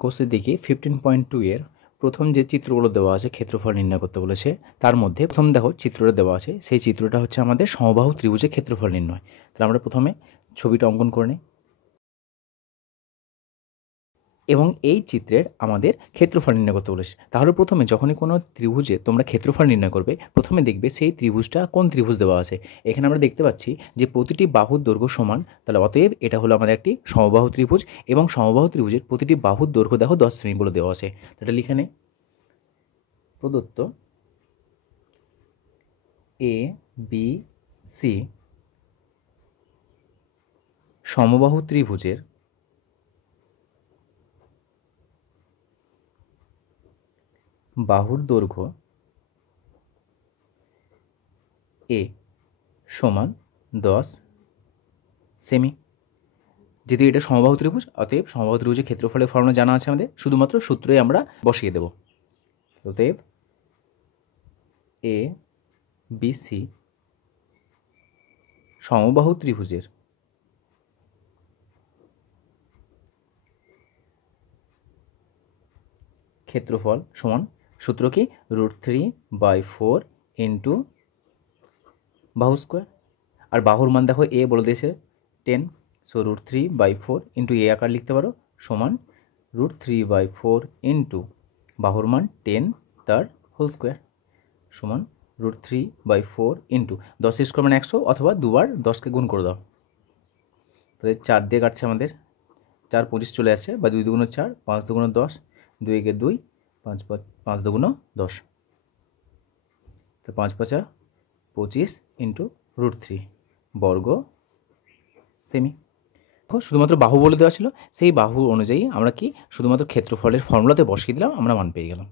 কোর্সে দেখি 15.2 এর প্রথম যে চিত্রগুলো দেওয়া আছে ক্ষেত্রফল নির্ণয় করতে বলেছে, তার মধ্যে প্রথম দেখো চিত্রটা দেওয়া আছে, সেই চিত্রটা হচ্ছে আমাদের সমবাহু ত্রিভুজের ক্ষেত্রফল নির্ণয়। তাহলে আমরা প্রথমে ছবিটা অঙ্কন করে নিই এবং এই চিত্রের আমাদের ক্ষেত্রফল নির্ণয় করতে বলেছে। তাহলে প্রথমে যখনই কোনো ত্রিভুজে তোমরা ক্ষেত্রফল নির্ণয় করবে, প্রথমে দেখবে সেই ত্রিভুজটা কোন ত্রিভুজ দেওয়া আছে। এখানে আমরা দেখতে পাচ্ছি যে প্রতিটি বাহুর দৈর্ঘ্য সমান, তাহলে অতএব এটা হলো আমাদের একটি সমবাহু ত্রিভুজ এবং সমবাহু ত্রিভুজের প্রতিটি বাহুর দৈর্ঘ্য দেখো 10 সেমি বলে দেওয়া আছে। এটা লিখে নে, প্রদত্ত এ বি সি সমবাহু ত্রিভুজের বাহুর দৈর্ঘ্য এ সমান 10 সেমি। যেহেতু এটা সমবাহু ত্রিভুজ, অতএব সমবাহু ত্রিভুজের ক্ষেত্রফলের ফর্মুলা জানা আছে আমাদের, শুধুমাত্র সূত্রই আমরা বসিয়ে দেব। অতএব এ বি সি সমবাহু ত্রিভুজের ক্ষেত্রফল সমান, সূত্র কি, √3/4 ইন্টু বাহু স্কোয়ার। আর বাহুর মান দেখো এ বলে দিয়েছে 10, সো √3/4 ইন্টু এ আকার লিখতে পারো সমান √3/4 ইন্টু বাহুর মান 10 তার হোল স্কোয়ার সমান √3/4 ইন্টু 10 স্কোয়ার মানে 100, অথবা দুবার 10কে গুণ করে দাও। তাহলে 4 দিয়ে কাটছে আমাদের, 4 25 চলে আসছে, বা 2 দুগুণ 4, 5 দুগুণ 10, 2 একে 2, 5 দুগুণ 10, তো 5 5 25 ইন্টু √3 বর্গ সেমি। শুধুমাত্র বাহু বলে দেওয়া ছিল, সেই বাহু অনুযায়ী আমরা কি শুধুমাত্র ক্ষেত্রফলের ফর্মুলাতে বসিয়ে দিলাম, আমরা মান পেয়ে গেলাম।